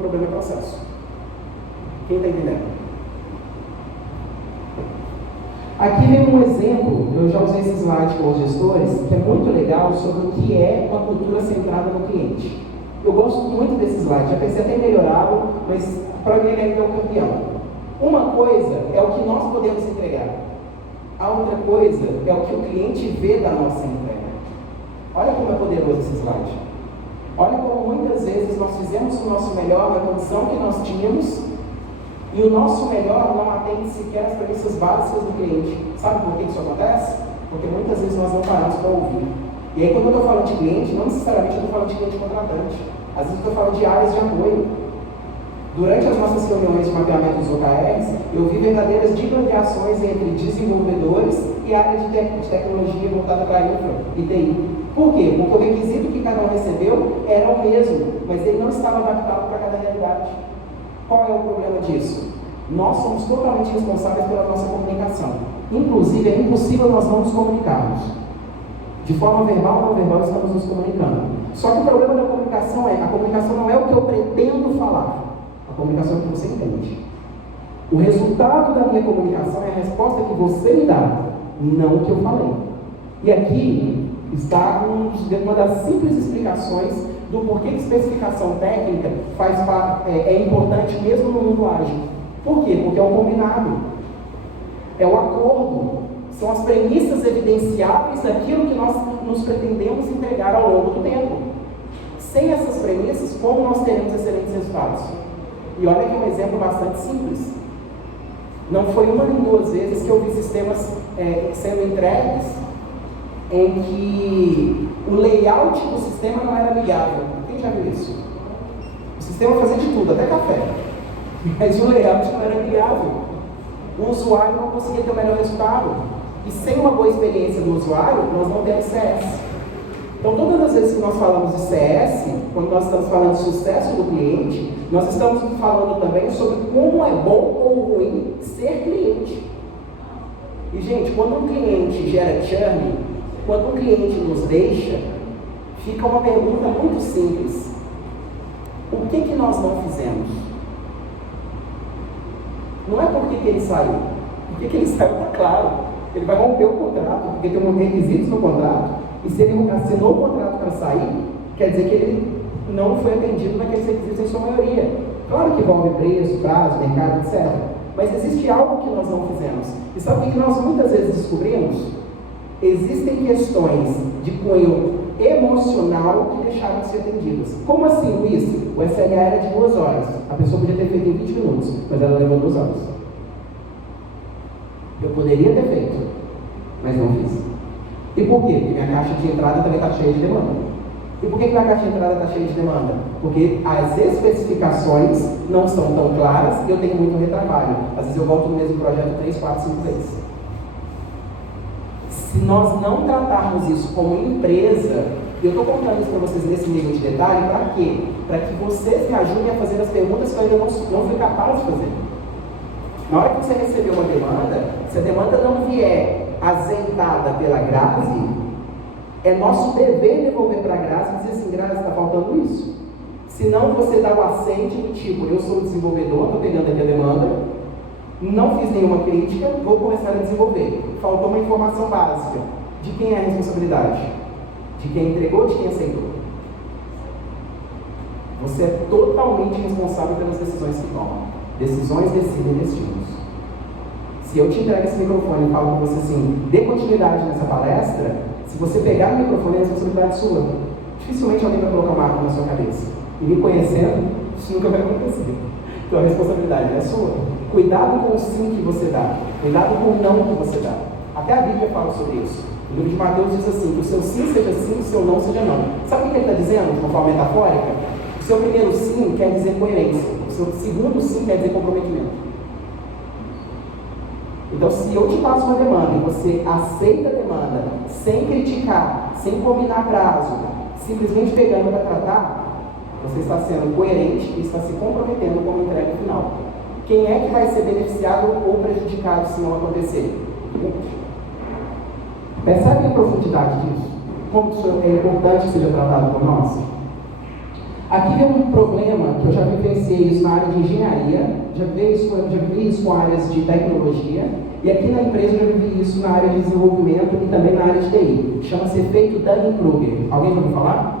problema é processo. Quem está entendendo? Aqui vem um exemplo, eu já usei esse slide com os gestores, que é muito legal sobre o que é uma cultura centrada no cliente. Eu gosto muito desse slide, já pensei até em melhorá-lo, mas para mim ele ainda é o campeão. Uma coisa é o que nós podemos entregar, a outra coisa é o que o cliente vê da nossa entrega. Olha como é poderoso esse slide. Olha como muitas vezes nós fizemos o nosso melhor na condição que nós tínhamos e o nosso melhor não atende sequer as premissas básicas do cliente. Sabe por que isso acontece? Porque muitas vezes nós não paramos para ouvir. E aí quando eu estou falando de cliente, não necessariamente eu estou falando de cliente contratante. Às vezes eu estou falando de áreas de apoio. Durante as nossas reuniões de mapeamento dos OKRs, eu vi verdadeiras digladiações entre desenvolvedores e área de tecnologia voltada para a infra e TI. Por quê? Porque o requisito que cada um recebeu era o mesmo, mas ele não estava adaptado para cada realidade. Qual é o problema disso? Nós somos totalmente responsáveis pela nossa comunicação. Inclusive, é impossível nós não nos comunicarmos. De forma verbal ou não verbal, estamos nos comunicando. Só que o problema da comunicação é, a comunicação não é o que eu pretendo falar. A comunicação é o que você entende. O resultado da minha comunicação é a resposta que você me dá, não o que eu falei. E aqui está uma das simples explicações do porquê que especificação técnica é importante mesmo no mundo ágil. Por quê? Porque é o combinado, é o acordo, são as premissas evidenciáveis daquilo que nós nos pretendemos entregar ao longo do tempo. Sem essas premissas, como nós teremos excelentes resultados? E olha que é um exemplo bastante simples. Não foi uma nem duas vezes que eu vi sistemas sendo entregues em que o layout do sistema não era amigável. Quem já viu isso? O sistema fazia de tudo, até café. Mas o layout não era amigável. O usuário não conseguia ter o melhor resultado. E sem uma boa experiência do usuário, nós não temos CS. Então, todas as vezes que nós falamos de CS, quando nós estamos falando de sucesso do cliente, nós estamos falando também sobre como é bom ou ruim ser cliente. E, gente, quando um cliente gera churn, quando um cliente nos deixa, fica uma pergunta muito simples. O que nós não fizemos? Não é por que ele saiu. Por que ele saiu está claro. Ele vai romper o contrato, porque tem um requisitos no contrato. E se ele assinou o contrato para sair, quer dizer que ele não foi atendido naqueles requisitos em sua maioria. Claro que envolve preço, prazo, mercado, etc. Mas existe algo que nós não fizemos. E sabe o que nós muitas vezes descobrimos? Existem questões de cunho emocional que deixaram de ser atendidas. Como assim, Luiz? O SLA era de 2 horas. A pessoa podia ter feito em 20 minutos, mas ela levou 2 horas. Eu poderia ter feito, mas não fiz. E por quê? Porque minha caixa de entrada também está cheia de demanda. E por que minha caixa de entrada está cheia de demanda? Porque as especificações não são tão claras e eu tenho muito retrabalho. Às vezes eu volto no mesmo projeto 3, 4, 5 vezes. Se nós não tratarmos isso como empresa, e eu estou contando isso para vocês nesse nível de detalhe, para quê? Para que vocês me ajudem a fazer as perguntas que eu ainda não fui capaz de fazer. Na hora que você receber uma demanda, se a demanda não vier azeitada pela Grazi, é nosso dever devolver para a Grazi e dizer assim, Grazi, está faltando isso. Se não, você dá o aceite do tipo, eu sou o desenvolvedor, estou pegando aqui a demanda, não fiz nenhuma crítica, vou começar a desenvolver. Faltou uma informação básica. De quem é a responsabilidade? De quem entregou, de quem aceitou? Você é totalmente responsável pelas decisões que toma. Decisões decidem destinos. Se eu te entrego esse microfone e falo com você assim, dê continuidade nessa palestra, se você pegar o microfone, é responsabilidade sua. Dificilmente alguém vai colocar uma arma na sua cabeça. E me conhecendo, isso nunca vai acontecer. Então a responsabilidade é sua. Cuidado com o sim que você dá. Cuidado com o não que você dá. Até a Bíblia fala sobre isso. O livro de Mateus diz assim, que o seu sim seja sim, o seu não seja não. Sabe o que ele está dizendo, de uma forma metafórica? O seu primeiro sim quer dizer coerência. O seu segundo sim quer dizer comprometimento. Então, se eu te passo uma demanda e você aceita a demanda, sem criticar, sem combinar prazo, simplesmente pegando para tratar, você está sendo coerente e está se comprometendo com a entrega final. Quem é que vai ser beneficiado ou prejudicado se não acontecer? Percebe a profundidade disso? Como isso é importante que seja tratado por nós? Aqui vem um problema que eu já vivenciei isso na área de engenharia, já vivi isso com áreas de tecnologia, e aqui na empresa eu já vivi isso na área de desenvolvimento e também na área de TI. Chama-se efeito Dunning-Kruger. Alguém já ouviu falar?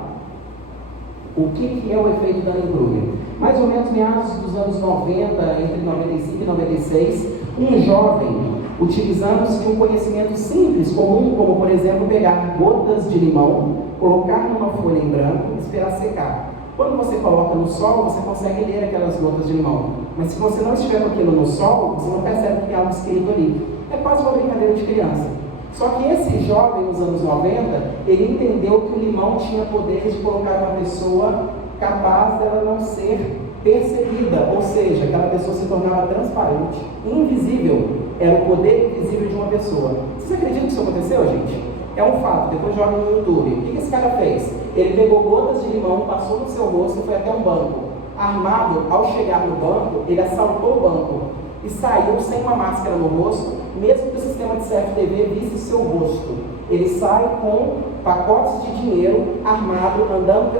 O que é o efeito Dunning-Kruger? Mais ou menos meados dos anos 90, entre 95 e 96, um jovem, utilizando-se de um conhecimento simples, comum, como por exemplo pegar gotas de limão, colocar numa folha em branco e esperar secar. Quando você coloca no sol, você consegue ler aquelas gotas de limão. Mas se você não estiver com aquilo no sol, você não percebe que tem algo escrito ali. É quase uma brincadeira de criança. Só que esse jovem, nos anos 90, ele entendeu que o limão tinha poder de colocar uma pessoa capaz dela não ser percebida, ou seja, aquela pessoa se tornava transparente, invisível. Era o poder invisível de uma pessoa. Vocês acreditam que isso aconteceu, gente? É um fato, depois joga no YouTube. O que esse cara fez? Ele pegou gotas de limão, passou no seu rosto e foi até um banco. Armado, ao chegar no banco, ele assaltou o banco e saiu sem uma máscara no rosto, mesmo que o sistema de CFTV visse seu rosto. Ele sai com pacotes de dinheiro, armado, andando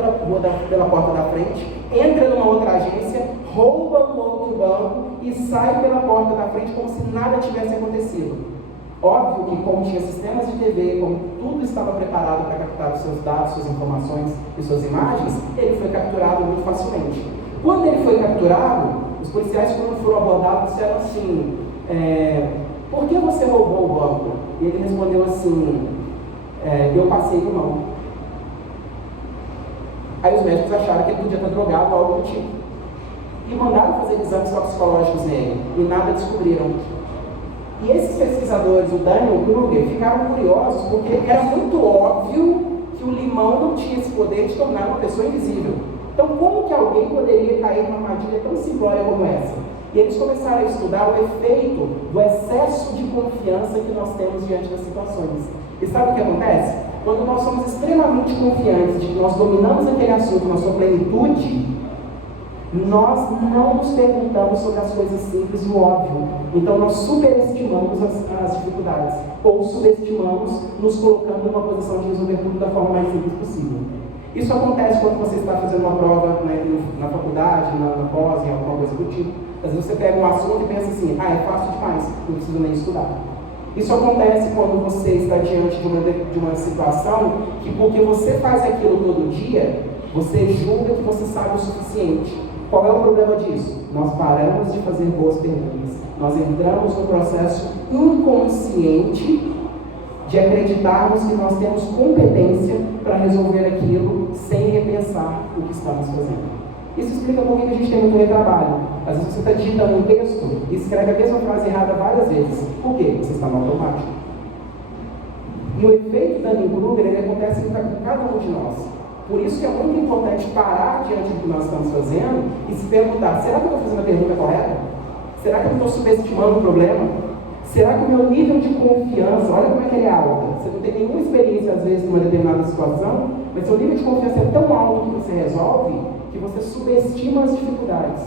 pela porta da frente, entra numa outra agência, rouba um outro banco e sai pela porta da frente como se nada tivesse acontecido. Óbvio que, como tinha sistemas de TV, como tudo estava preparado para captar os seus dados, suas informações e suas imagens, ele foi capturado muito facilmente. Quando ele foi capturado, os policiais, quando foram abordados, disseram assim: por que você roubou o banco? E ele respondeu assim: eu passei por mão. Aí os médicos acharam que ele podia estar drogado ou algo do tipo. E mandaram fazer exames toxicológicos nele, e nada descobriram. E esses pesquisadores, o Dunning-Kruger, ficaram curiosos porque era muito óbvio que o limão não tinha esse poder de tornar uma pessoa invisível. Então, como que alguém poderia cair numa armadilha tão simplória como essa? E eles começaram a estudar o efeito do excesso de confiança que nós temos diante das situações. E sabe o que acontece? Quando nós somos extremamente confiantes de que nós dominamos aquele assunto na sua plenitude, nós não nos perguntamos sobre as coisas simples e o óbvio. Então nós superestimamos as dificuldades, ou subestimamos, nos colocando numa posição de resolver tudo da forma mais simples possível. Isso acontece quando você está fazendo uma prova, né, na faculdade, na pós, em alguma coisa do tipo. Às vezes você pega um assunto e pensa assim: é fácil demais, não preciso nem estudar. Isso acontece quando você está diante de uma situação que, porque você faz aquilo todo dia, você julga que você sabe o suficiente. Qual é o problema disso? Nós paramos de fazer boas perguntas. Nós entramos no processo inconsciente de acreditarmos que nós temos competência para resolver aquilo sem repensar o que estamos fazendo. Isso explica por que a gente tem muito retrabalho. Às vezes você está digitando um texto e escreve a mesma frase errada várias vezes. Por quê? Você está no automático. E o efeito Dunning-Kruger, ele acontece com cada um de nós. Por isso que é muito importante parar diante do que nós estamos fazendo e se perguntar: será que eu estou fazendo a pergunta correta? Será que eu estou subestimando o problema? Será que o meu nível de confiança, olha como é que ele é alto, você não tem nenhuma experiência às vezes numa determinada situação, mas seu nível de confiança é tão alto que você resolve, que você subestima as dificuldades.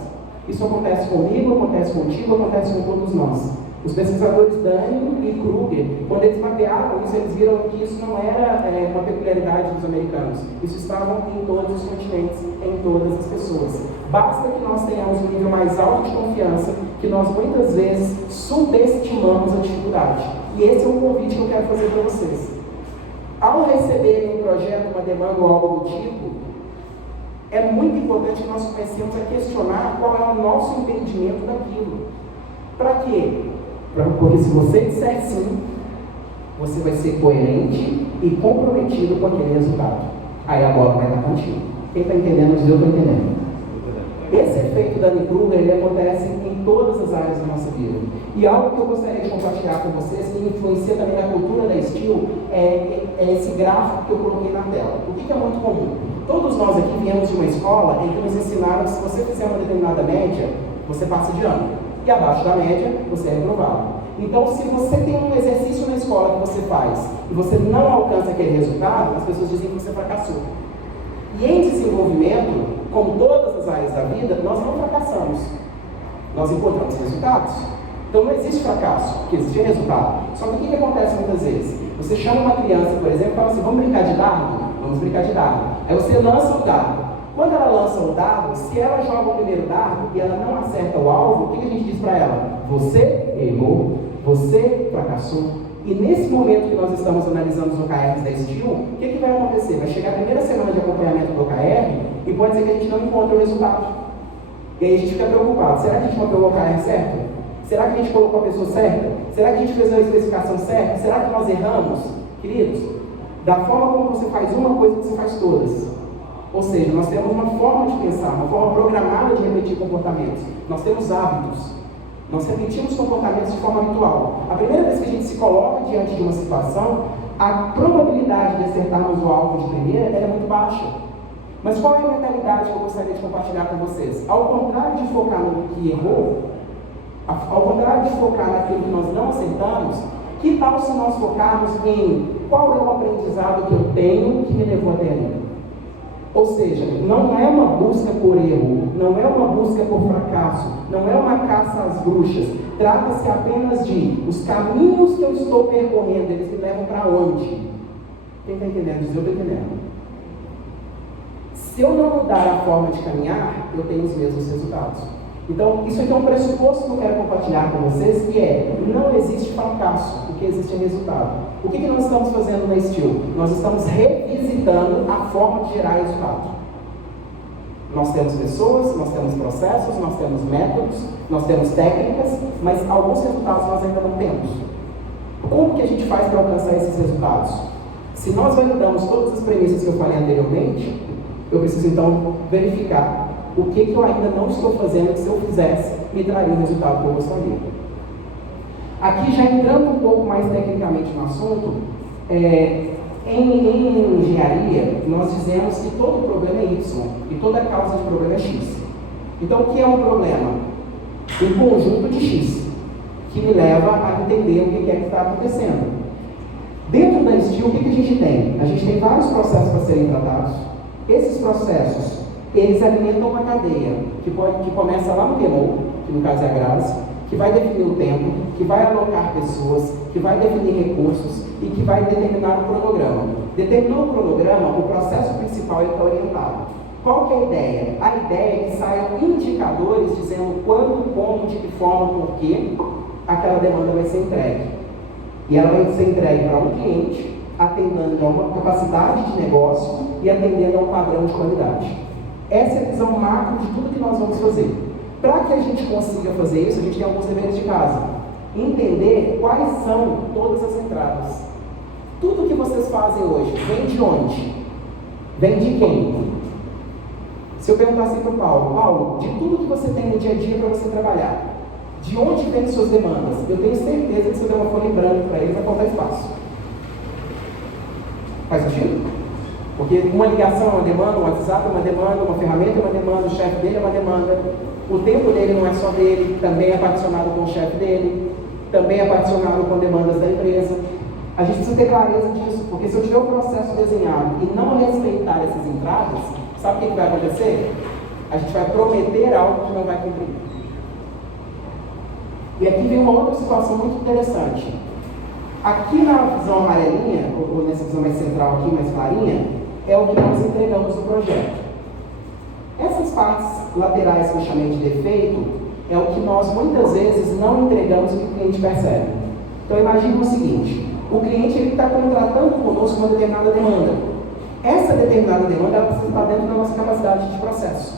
Isso acontece comigo, acontece contigo, acontece com todos nós. Os pesquisadores Dunning e Kruger, quando eles mapearam isso, eles viram que isso não era uma peculiaridade dos americanos. Isso estava em todos os continentes, em todas as pessoas. Basta que nós tenhamos um nível mais alto de confiança, que nós muitas vezes subestimamos a dificuldade. E esse é um convite que eu quero fazer para vocês. Ao receberem um projeto, uma demanda ou algo do tipo, é muito importante que nós comecemos a questionar qual é o nosso entendimento daquilo. Para quê? Porque se você disser sim, você vai ser coerente e comprometido com aquele resultado. Aí a bola vai estar contigo. Quem está entendendo, diz: eu estou entendendo. Esse efeito Dunning-Kruger, ele acontece em todas as áreas da nossa vida. E algo que eu gostaria de compartilhar com vocês, que influencia também na cultura da Steel, é esse gráfico que eu coloquei na tela. O que é muito comum? Todos nós aqui viemos de uma escola em que nos ensinaram que se você fizer uma determinada média, você passa de ano. E abaixo da média, você é reprovado. Então, se você tem um exercício na escola que você faz e você não alcança aquele resultado, as pessoas dizem que você fracassou. E em desenvolvimento, como todas as áreas da vida, nós não fracassamos. Nós encontramos resultados. Então não existe fracasso, porque existe resultado. Só que o que acontece muitas vezes? Você chama uma criança, por exemplo, e fala assim: vamos brincar de dardo? Vamos brincar de dardo. Aí você lança o dardo. Quando ela lança um dardo, se ela joga o primeiro dardo e ela não acerta o alvo, o que a gente diz para ela? Você errou, você fracassou. E nesse momento que nós estamos analisando os OKRs da Steel, o que vai acontecer? Vai chegar a primeira semana de acompanhamento do OKR e pode ser que a gente não encontre o resultado. E aí a gente fica preocupado. Será que a gente mapeou o OKR certo? Será que a gente colocou a pessoa certa? Será que a gente fez a especificação certa? Será que nós erramos? Queridos, da forma como você faz uma coisa, você faz todas. Ou seja, nós temos uma forma de pensar, uma forma programada de repetir comportamentos. Nós temos hábitos. Nós repetimos comportamentos de forma habitual. A primeira vez que a gente se coloca diante de uma situação, a probabilidade de acertarmos o alvo de primeira é muito baixa. Mas qual é a mentalidade que eu gostaria de compartilhar com vocês? Ao contrário de focar no que errou, ao contrário de focar naquilo que nós não acertamos, que tal se nós focarmos em qual é o aprendizado que eu tenho que me levou até ali? Ou seja, não é uma busca por erro, não é uma busca por fracasso, não é uma caça às bruxas. Trata-se apenas de os caminhos que eu estou percorrendo, eles me levam para onde? Quem está entendendo? Diz, eu estou entendendo. Se eu não mudar a forma de caminhar, eu tenho os mesmos resultados. Então, isso aqui é um pressuposto que eu quero compartilhar com vocês, que é, não existe fracasso, o que existe é resultado. O que nós estamos fazendo na Steel? Nós estamos revisitando a forma de gerar resultado. Nós temos pessoas, nós temos processos, nós temos métodos, nós temos técnicas, mas alguns resultados nós ainda não temos. Como que a gente faz para alcançar esses resultados? Se nós validamos todas as premissas que eu falei anteriormente, eu preciso então verificar o que eu ainda não estou fazendo, que se eu fizesse, me traria o resultado que eu gostaria. Aqui, já entrando um pouco mais tecnicamente no assunto, em engenharia, nós dizemos que todo problema é Y e toda causa de problema é X. Então, o que é um problema? Um conjunto de X, que me leva a entender o que é que está acontecendo. Dentro da Steel, o que a gente tem? A gente tem vários processos para serem tratados. Esses processos, eles alimentam uma cadeia, que começa lá no PMO, que no caso é a Grazi, que vai definir o tempo, que vai alocar pessoas, que vai definir recursos e que vai determinar o cronograma. Determinou o cronograma, o processo principal está orientado. Qual que é a ideia? A ideia é que saiam indicadores dizendo quando, como, de que forma, por quê aquela demanda vai ser entregue. E ela vai ser entregue para um cliente, atendendo a uma capacidade de negócio e atendendo a um padrão de qualidade. Essa é a visão macro de tudo que nós vamos fazer. Para que a gente consiga fazer isso, a gente tem alguns deveres de casa. Entender quais são todas as entradas. Tudo que vocês fazem hoje, vem de onde? Vem de quem? Se eu perguntar assim para o Paulo, de tudo que você tem no dia a dia para você trabalhar, de onde vem suas demandas? Eu tenho certeza que se eu der uma folha em branco para ele, vai faltar espaço. Faz sentido? Porque uma ligação é uma demanda, um WhatsApp é uma demanda, uma ferramenta é uma demanda, o chefe dele é uma demanda, o tempo dele não é só dele, também é particionado com o chefe dele, também é particionado com demandas da empresa. A gente precisa ter clareza disso, porque se eu tiver o processo desenhado e não respeitar essas entradas, sabe o que vai acontecer? A gente vai prometer algo que não vai cumprir. E aqui vem uma outra situação muito interessante. Aqui na visão amarelinha, ou nessa visão mais central aqui, mais clarinha, é o que nós entregamos no projeto. Essas partes laterais que eu chamei de defeito, é o que nós muitas vezes não entregamos e que o cliente percebe. Então imagine o seguinte, o cliente está contratando conosco uma determinada demanda. Essa determinada demanda ela precisa estar dentro da nossa capacidade de processo.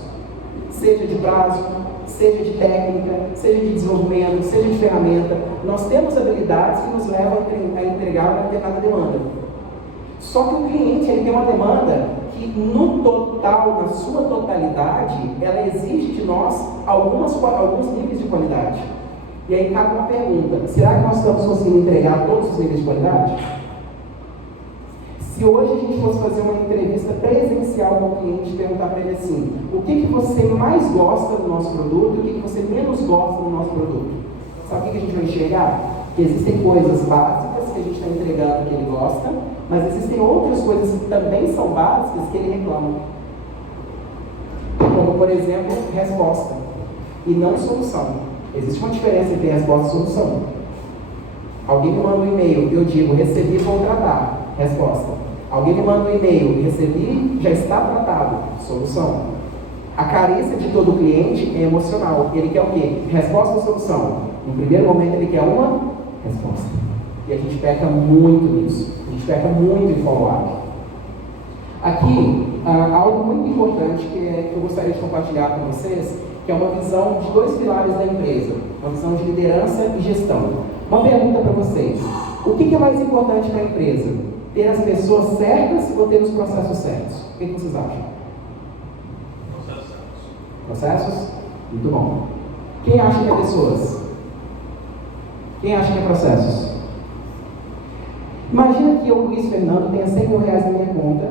Seja de prazo, seja de técnica, seja de desenvolvimento, seja de ferramenta. Nós temos habilidades que nos levam a entregar uma determinada demanda. Só que o cliente ele tem uma demanda que no total, na sua totalidade, ela exige de nós alguns níveis de qualidade. E aí cabe uma pergunta, será que nós estamos conseguindo entregar todos os níveis de qualidade? Se hoje a gente fosse fazer uma entrevista presencial com o cliente e perguntar para ele assim, o que você mais gosta do nosso produto e o que você menos gosta do nosso produto? Sabe o que a gente vai enxergar? Que existem coisas básicas que a gente está entregando que ele gosta, mas existem outras coisas que também são básicas que ele reclama. Como, por exemplo, resposta e não solução. Existe uma diferença entre resposta e solução. Alguém me manda um e-mail, eu digo, recebi, vou tratar. Resposta. Alguém me manda um e-mail, recebi, já está tratado. Solução. A carência de todo cliente é emocional. Ele quer o quê? Resposta ou solução? No primeiro momento ele quer uma resposta. E a gente peca muito nisso. A gente peca muito em follow-up. Aqui, algo muito importante que eu gostaria de compartilhar com vocês, que é uma visão de 2 pilares da empresa. Uma visão de liderança e gestão. Uma pergunta para vocês. O que é mais importante para a empresa? Ter as pessoas certas ou ter os processos certos? O que vocês acham? Processos? Muito bom. Quem acha que é pessoas? Quem acha que é processos? Imagina que eu, Luiz Fernando, tenha 100 mil reais na minha conta,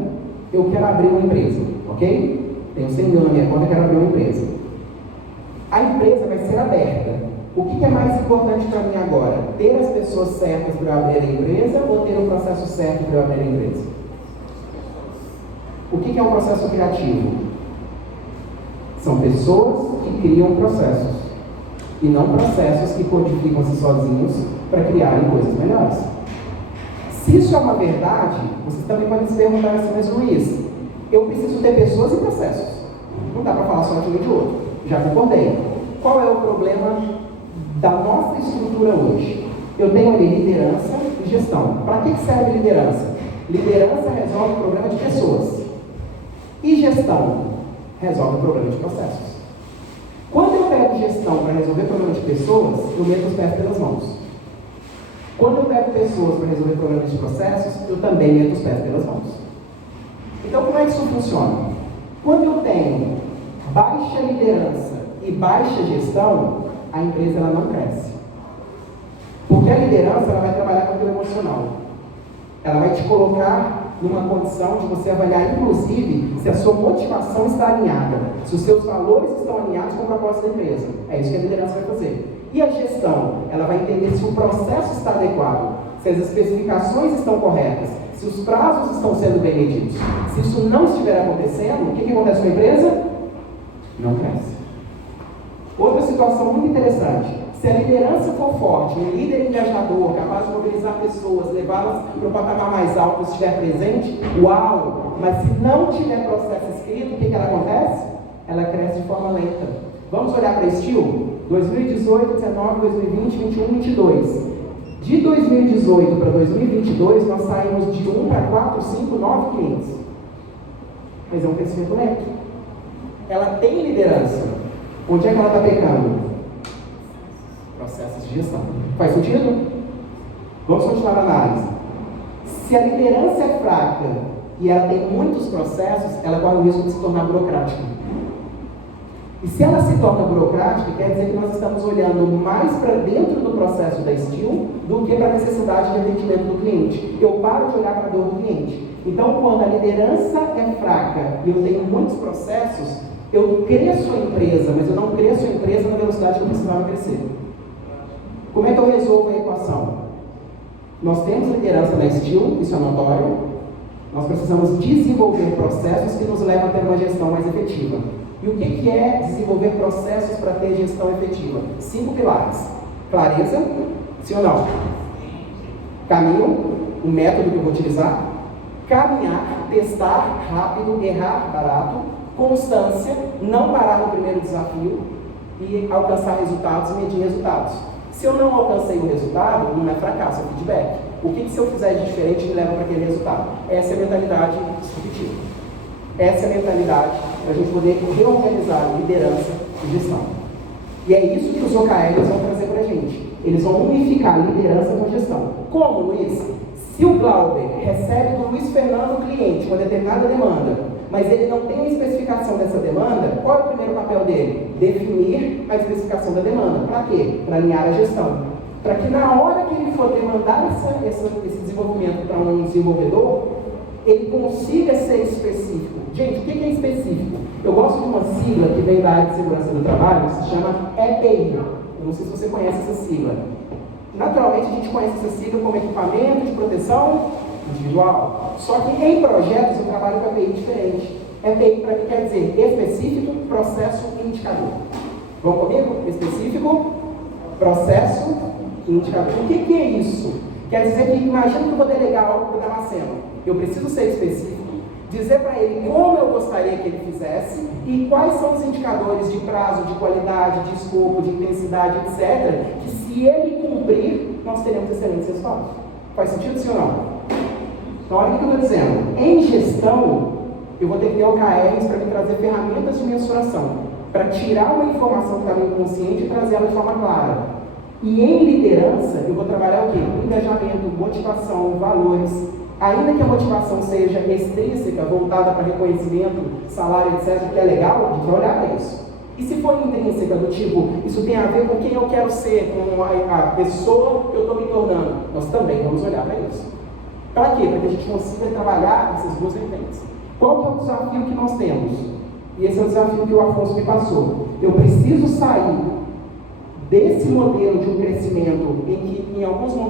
eu quero abrir uma empresa, ok? Tenho 100 mil na minha conta, eu quero abrir uma empresa. A empresa vai ser aberta. O que é mais importante para mim agora? Ter as pessoas certas para eu abrir a empresa ou ter o processo certo para eu abrir a empresa? O que é um processo criativo? São pessoas que criam processos e não processos que codificam-se sozinhos para criarem coisas melhores. Se isso é uma verdade, vocês também podem se perguntar assim, mas Luiz, eu preciso ter pessoas e processos. Não dá para falar só de um e de outro. Já concordei. Qual é o problema da nossa estrutura hoje? Eu tenho ali liderança e gestão. Para que serve liderança? Liderança resolve o problema de pessoas. E gestão resolve o problema de processos. Quando eu pego gestão para resolver o problema de pessoas, eu meto os pés pelas mãos. Quando eu pego pessoas para resolver problemas de processos, eu também meto os pés pelas mãos. Então, como é que isso funciona? Quando eu tenho baixa liderança e baixa gestão, a empresa ela não cresce. Porque a liderança ela vai trabalhar com o teu emocional. Ela vai te colocar numa condição de você avaliar, inclusive, se a sua motivação está alinhada, se os seus valores estão alinhados com o propósito da empresa. É isso que a liderança vai fazer. E a gestão, ela vai entender se o processo está adequado, se as especificações estão corretas, se os prazos estão sendo bem medidos. Se isso não estiver acontecendo, o que acontece com a empresa? Não cresce. Outra situação muito interessante. Se a liderança for forte, um líder engajador, capaz de mobilizar pessoas, levá-las para um patamar mais alto, estiver presente, uau! Mas se não tiver processo escrito, o que ela acontece? Ela cresce de forma lenta. Vamos olhar para Steel? 2018, 19, 2020, 21, 22. De 2018 para 2022, nós saímos de 1 para 4, 5, 9 clientes. Mas é um crescimento lento. Ela tem liderança. Onde é que ela está pecando? Processos de gestão. Faz sentido? Vamos continuar a análise. Se a liderança é fraca e ela tem muitos processos, ela corre o risco de se tornar burocrática. E se ela se torna burocrática, quer dizer que nós estamos olhando mais para dentro do processo da Steel do que para a necessidade de atendimento do cliente. Eu paro de olhar para a dor do cliente. Então, quando a liderança é fraca e eu tenho muitos processos, eu cresço a empresa, mas eu não cresço a empresa na velocidade que eu precisava crescer. Como é que eu resolvo a equação? Nós temos liderança na Steel, isso é notório. Nós precisamos desenvolver processos que nos levam a ter uma gestão mais efetiva. E o que é desenvolver processos para ter gestão efetiva? 5 pilares. Clareza, sim ou não? Caminho, o método que eu vou utilizar. Caminhar, testar rápido, errar barato. Constância, não parar no primeiro desafio e alcançar resultados e medir resultados. Se eu não alcancei o resultado, não é fracasso, é feedback. O que se eu fizer de diferente me leva para aquele resultado? Essa é a mentalidade disruptiva. Essa é a mentalidade para a gente poder reorganizar liderança e gestão. E é isso que os OKRs vão trazer para a gente. Eles vão unificar liderança com gestão. Como, Luiz? Se o Glauber recebe do Luiz Fernando o cliente uma determinada demanda, mas ele não tem a especificação dessa demanda, qual é o primeiro papel dele? Definir a especificação da demanda. Para quê? Para alinhar a gestão. Para que na hora que ele for demandar esse desenvolvimento para um desenvolvedor, ele consiga ser específico. Gente, o que é específico? Eu gosto de uma sigla que vem da área de segurança do trabalho, que se chama EPI. Eu não sei se você conhece essa sigla. Naturalmente, a gente conhece essa sigla como equipamento de proteção individual. Só que em projetos eu trabalho com EPI diferente. EPI para que quer dizer específico, processo e indicador. Vão comigo? Específico, processo e indicador. O que é isso? Quer dizer que, imagina que eu vou delegar algo para o Damasceno. Eu preciso ser específico, dizer para ele como eu gostaria que ele fizesse e quais são os indicadores de prazo, de qualidade, de escopo, de intensidade, etc., que se ele cumprir, nós teremos excelentes resultados. Faz sentido, sim ou não? Então, olha o que eu estou dizendo. Em gestão, eu vou ter que ter OKRs para me trazer ferramentas de mensuração, para tirar uma informação que está no inconsciente e trazer ela de forma clara. E em liderança, eu vou trabalhar o quê? Engajamento, motivação, valores. Ainda que a motivação seja extrínseca, voltada para reconhecimento, salário, etc., que é legal, a gente vai olhar para isso. E se for intrínseca, do tipo, isso tem a ver com quem eu quero ser, com a pessoa que eu estou me tornando, nós também vamos olhar para isso. Para quê? Para que a gente consiga trabalhar essas duas vertentes. Qual que é o desafio que nós temos? E esse é o desafio que o Afonso me passou. Eu preciso sair desse modelo de um crescimento em que, em alguns momentos,